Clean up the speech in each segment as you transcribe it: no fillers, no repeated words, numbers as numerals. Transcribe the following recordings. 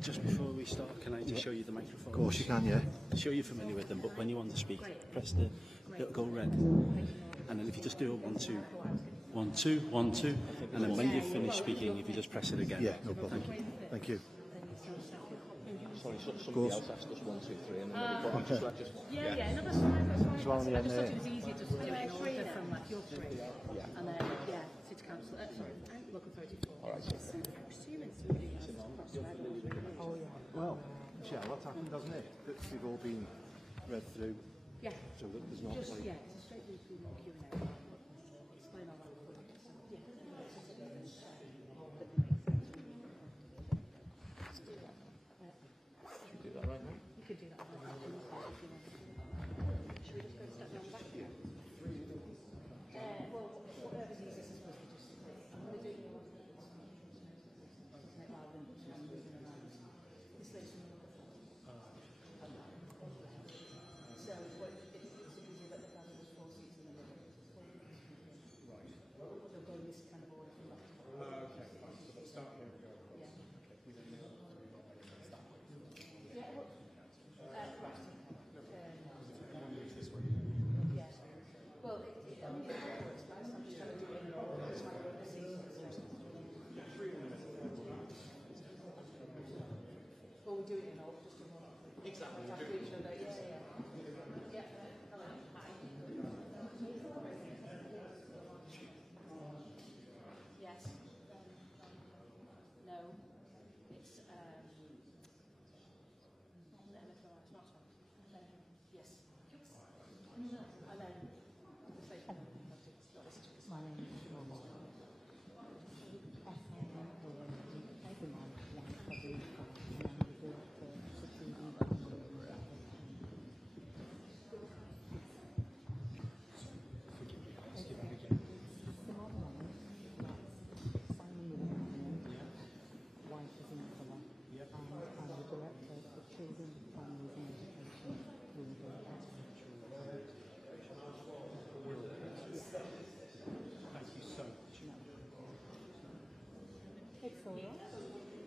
Just before we start, can I just show you the microphone? Of course you can, yeah. I'm sure you're familiar with them, but when you want to speak, press the, it'll go red. And then if you just do a 1, 2, 1, 2, 1, 2, and then when you've finished speaking, if you just press it again. Yeah, no problem. Thank you. Sorry, somebody else asked us 1, 2, 3, and then no, that's fine. No, that's fine. I just thought it was easier just to do it in order from like your three, and then City Council. Sorry, local 34. All right. Oh yeah. Well, Michelle, what's happened, doesn't it? That we've all been read through. Yeah. So that there's not Just, like... yeah, it's a straight through no Q&A. Explain all that. Do that right now. You could do that right now. Should we just go step down back here? Well, whatever's easiest, I suppose we just... I'm going to do it rather than moving around. This lady's going to look at that. So, what, it's easy that the family was 4 seats in the middle. Right. They'll go in this kind of order from left to right. Okay, fine. So let's start here. Yeah. We don't know. Yeah, well, right. Yeah. Well, I mean, it works best. I'm just trying to do it in order. It's like the seasons. Well, we do it in order, just in one. Exactly. After each other, yeah. Hello. Hi. Yes. No. It's not so. Yes. And then my name is It's all right.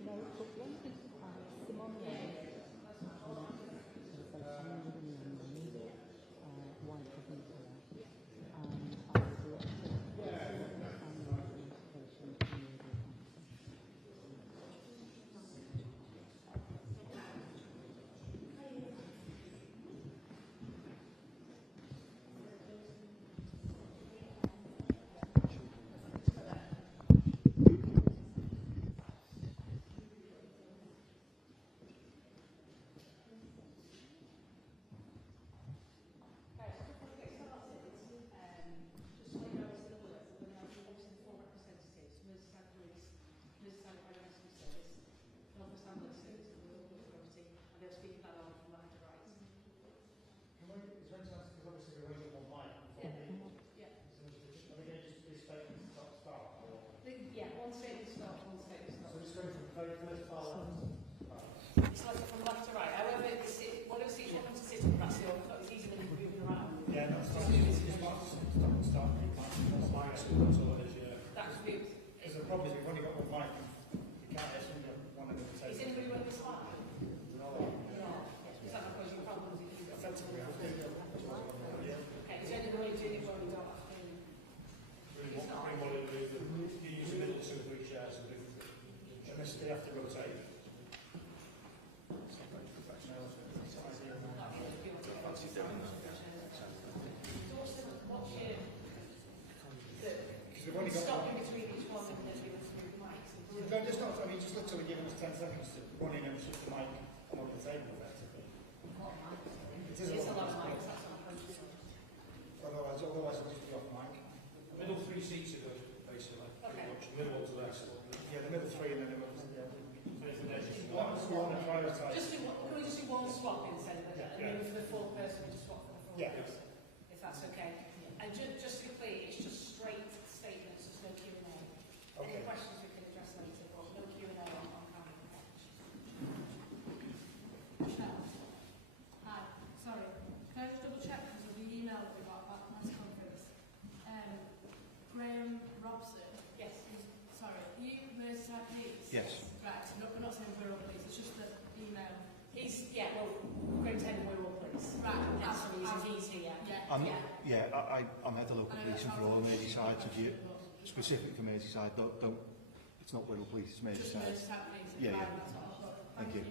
No problem. Simone wife of Nicola, and I was director of family education and Merseyside Police, Merseyside Police Service, North Ambulance Service, and the local authority, and they'll speak that on from left to right. Is there any chance, because obviously we're only one mic, Yeah. are we going to just do statements start? Or? Yeah, one statement start, one statement stop. So just going from very first far left. It's like from left to right. However, whatever seat you want to sit in, that's your, it's easier than moving around. Yeah, that's fine. It's not start. That's all it is, yeah. That's good. Because the problem is we've only got one mic. You can't have somebody one of them to Is take. anybody running this line? No. No. Is that because your problems if you Effectively, I think. Okay, is there any way of doing it where we don't have to? You use the middle two or three chairs and do unless they have to rotate. Because we've only got Stop in between each one and then give us the mics. just not, I mean, just literally giving us 10 seconds to run in and shift the mic on the table effectively. It is It's a lot of mics, mics. that's not conscious. Otherwise it'll just be off mic. The middle 3 seats are good, basically. Okay. Middle one's less. Yeah, the middle three and then the middle. One to prioritise. Can we just do one swap instead of that? And maybe for the fourth person, we just swap for the fourth person, if that's okay. And just to be clear, it's just straight statements, there's no Q&A. Any questions we can address later, but no Q&A on camera. Michelle. Hi, sorry. Can I just double check because of the email that we got about the press conference? Graham Robson. Yes. Sorry, you Merseyside Police. Yes. Right, we're not saying we're all police, it's just the email. Superintendent, we're all police. Right, That's the reason he's here. I'm head of local policing for all of Merseyside, so if you specific for Merseyside, don't, it's not Wirral Police, it's Just Merseyside. Merseyside Police. Yeah, Right, yeah. that's what I thought. Thank you.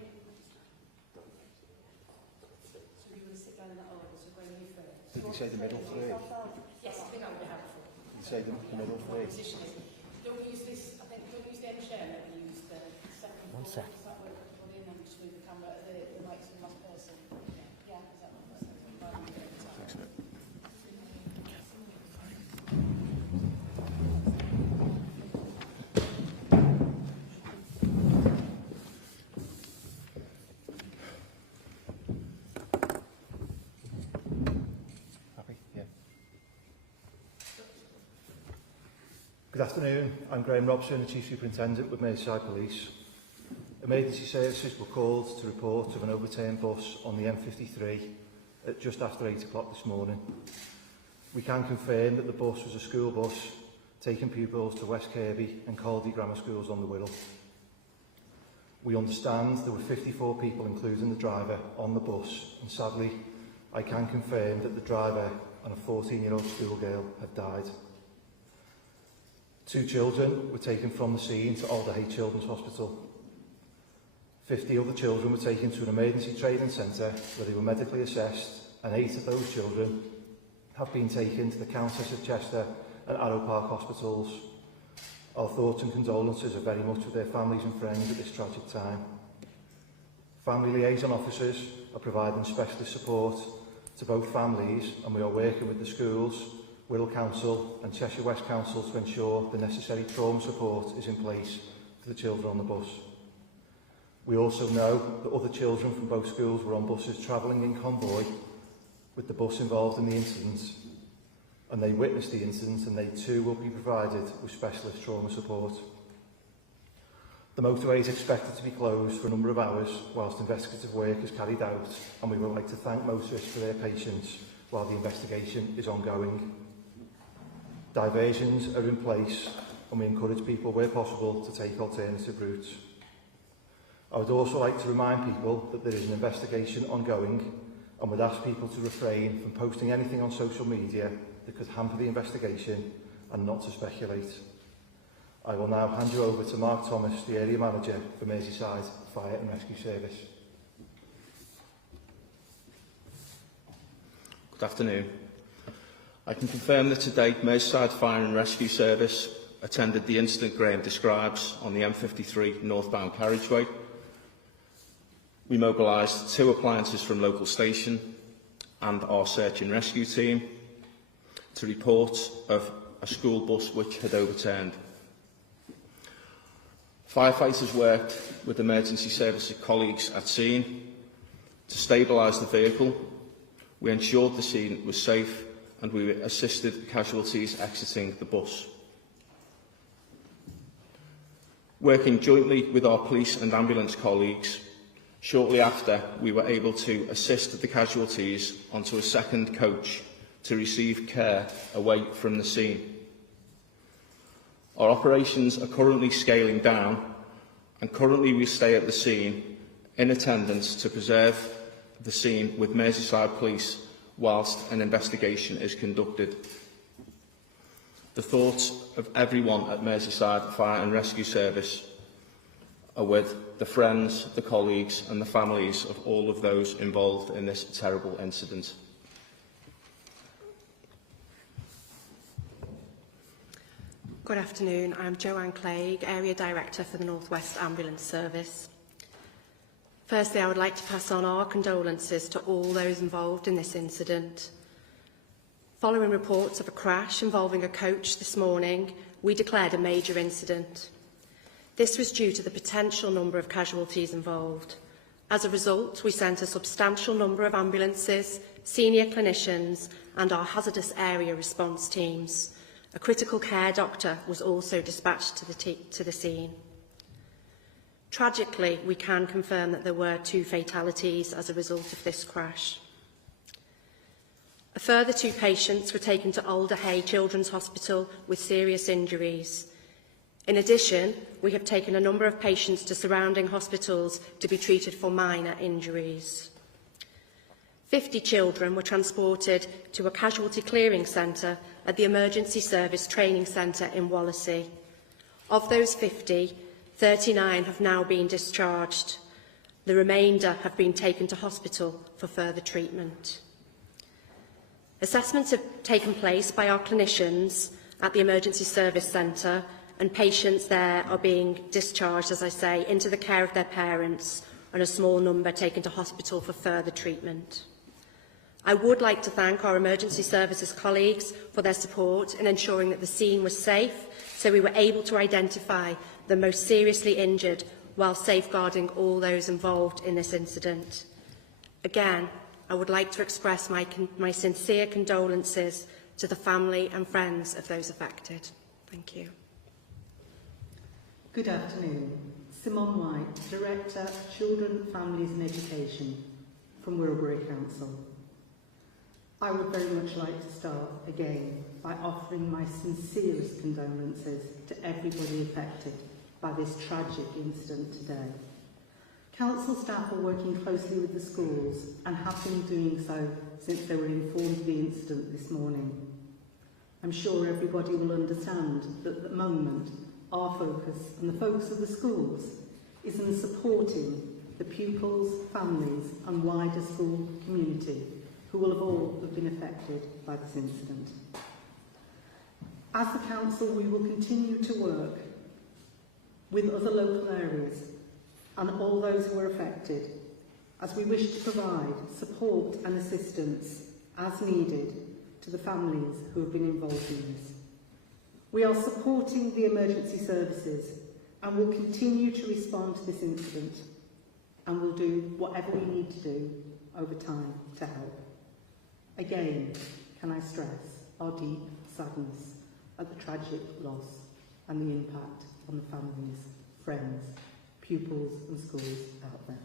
So you want to sit down in that order, so when you first. Did you say the middle three? Yes, I think that would be helpful. Did you say the middle three? Position is, don't we use this, I think, don't we use the end share, but we use the second. One sec. Does that work? Put in and just move the camera, the mic's in the last person. Yeah, is that one? Thanks. Happy? Yeah. Good afternoon, I'm Graham Robson, the Chief Superintendent with Merseyside Police. Emergency services were called to report of an overturned bus on the M53 at just after 8 o'clock this morning. We can confirm that the bus was a school bus taking pupils to West Kirby and Caldy Grammar Schools on the Wirral. We understand there were 54 people, including the driver, on the bus, and sadly, I can confirm that the driver and a 14-year-old schoolgirl have died. 2 children were taken from the scene to Alderhay Children's Hospital. 50 other children were taken to an emergency training centre where they were medically assessed, and 8 of those children have been taken to the Countess of Chester and Arrow Park hospitals. Our thoughts and condolences are very much with their families and friends at this tragic time. Family liaison officers are providing specialist support to both families, and we are working with the schools, Wirral Council and Cheshire West Council to ensure the necessary trauma support is in place for the children on the bus. We also know that other children from both schools were on buses travelling in convoy with the bus involved in the incident, and they witnessed the incident, and they too will be provided with specialist trauma support. The motorway is expected to be closed for a number of hours whilst investigative work is carried out, and we would like to thank motorists for their patience while the investigation is ongoing. Diversions are in place, and we encourage people where possible to take alternative routes. I would also like to remind people that there is an investigation ongoing, and would ask people to refrain from posting anything on social media that could hamper the investigation and not to speculate. I will now hand you over to Mark Thomas, the Area Manager for Merseyside Fire and Rescue Service. Good afternoon. I can confirm that to date Merseyside Fire and Rescue Service attended the incident Graham describes on the M53 northbound carriageway. We mobilised 2 appliances from local station and our search and rescue team to report of a school bus which had overturned. Firefighters worked with emergency services colleagues at scene to stabilise the vehicle. We ensured the scene was safe and we assisted casualties exiting the bus. Working jointly with our police and ambulance colleagues, shortly after we were able to assist the casualties onto a second coach to receive care away from the scene. Our operations are currently scaling down, and currently we stay at the scene in attendance to preserve the scene with Merseyside Police whilst an investigation is conducted. The thoughts of everyone at Merseyside Fire and Rescue Service are with the friends, the colleagues and the families of all of those involved in this terrible incident. Good afternoon, I'm Joanne Clegg, Area Director for the North West Ambulance Service. Firstly, I would like to pass on our condolences to all those involved in this incident. Following reports of a crash involving a coach this morning, we declared a major incident. This was due to the potential number of casualties involved. As a result, we sent a substantial number of ambulances, senior clinicians and our hazardous area response teams. A critical care doctor was also dispatched to the scene. Tragically, we can confirm that there were 2 fatalities as a result of this crash. A further 2 patients were taken to Alderhay Children's Hospital with serious injuries. In addition, we have taken a number of patients to surrounding hospitals to be treated for minor injuries. 50 children were transported to a casualty clearing centre at the Emergency Service Training Centre in Wallasey. Of those 50, 39 have now been discharged. The remainder have been taken to hospital for further treatment. Assessments have taken place by our clinicians at the Emergency Service Centre, and patients there are being discharged, as I say, into the care of their parents, and a small number taken to hospital for further treatment. I would like to thank our emergency services colleagues for their support in ensuring that the scene was safe, so we were able to identify the most seriously injured while safeguarding all those involved in this incident. Again, I would like to express my sincere condolences to the family and friends of those affected. Thank you. Good afternoon. Simone White, Director, Children, Families and Education from Wirral Council. I would very much like to start again by offering my sincerest condolences to everybody affected by this tragic incident today. Council staff are working closely with the schools and have been doing so since they were informed of the incident this morning. I'm sure everybody will understand that at the moment our focus and the focus of the schools is in supporting the pupils, families and wider school community who will all have been affected by this incident. As the Council, we will continue to work with other local areas and all those who are affected, as we wish to provide support and assistance as needed to the families who have been involved in this. We are supporting the emergency services and will continue to respond to this incident, and will do whatever we need to do over time to help. Again, can I stress our deep sadness at the tragic loss and the impact on the families, friends, pupils and schools out there.